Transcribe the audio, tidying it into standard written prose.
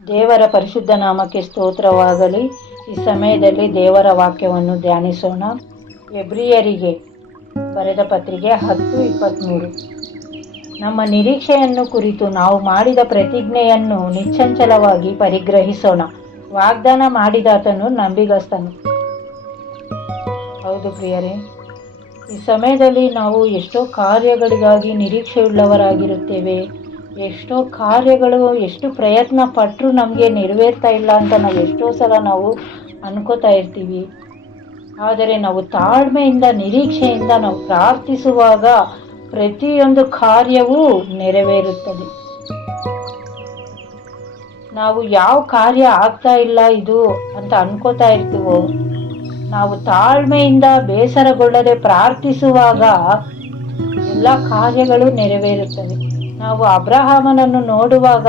ದೇವರ ಪರಿಶುದ್ಧ ನಾಮಕ್ಕೆ ಸ್ತೋತ್ರವಾಗಲಿ. ಈ ಸಮಯದಲ್ಲಿ ದೇವರ ವಾಕ್ಯವನ್ನು ಧ್ಯಾನಿಸೋಣ. ಎಬ್ರಿಯರಿಗೆ ಬರೆದ ಪತ್ರಿಕೆ 10:23. ನಮ್ಮ ನಿರೀಕ್ಷೆಯನ್ನು ಕುರಿತು ನಾವು ಮಾಡಿದ ಪ್ರತಿಜ್ಞೆಯನ್ನು ನಿಶ್ಚಂಚಲವಾಗಿ ಪರಿಗ್ರಹಿಸೋಣ. ವಾಗ್ದಾನ ಮಾಡಿದಾತನು ನಂಬಿಗಸ್ತನು. ಹೌದು ಪ್ರಿಯರೇ, ಈ ಸಮಯದಲ್ಲಿ ನಾವು ಎಷ್ಟೋ ಕಾರ್ಯಗಳಿಗಾಗಿ ನಿರೀಕ್ಷೆಯುಳ್ಳವರಾಗಿರುತ್ತೇವೆ. ಎಷ್ಟೋ ಕಾರ್ಯಗಳು ಎಷ್ಟು ಪ್ರಯತ್ನ ಪಟ್ಟರೂ ನಮಗೆ ನೆರವೇರ್ತಾ ಇಲ್ಲ ಅಂತ ನಾವು ಎಷ್ಟೋ ಸಲ ನಾವು ಅನ್ಕೋತಾ ಇರ್ತೀವಿ. ಆದರೆ ನಾವು ತಾಳ್ಮೆಯಿಂದ ನಿರೀಕ್ಷೆಯಿಂದ ನಾವು ಪ್ರಾರ್ಥಿಸುವಾಗ ಪ್ರತಿಯೊಂದು ಕಾರ್ಯವೂ ನೆರವೇರುತ್ತದೆ. ನಾವು ಯಾವ ಕಾರ್ಯ ಆಗ್ತಾ ಇಲ್ಲ ಇದು ಅಂತ ಅನ್ಕೋತಾ ಇರ್ತೀವೋ, ನಾವು ತಾಳ್ಮೆಯಿಂದ ಬೇಸರಗೊಳ್ಳದೆ ಪ್ರಾರ್ಥಿಸುವಾಗ ಎಲ್ಲ ಕಾರ್ಯಗಳು ನೆರವೇರುತ್ತವೆ. ನಾವು ಅಬ್ರಹಾಮನನ್ನು ನೋಡುವಾಗ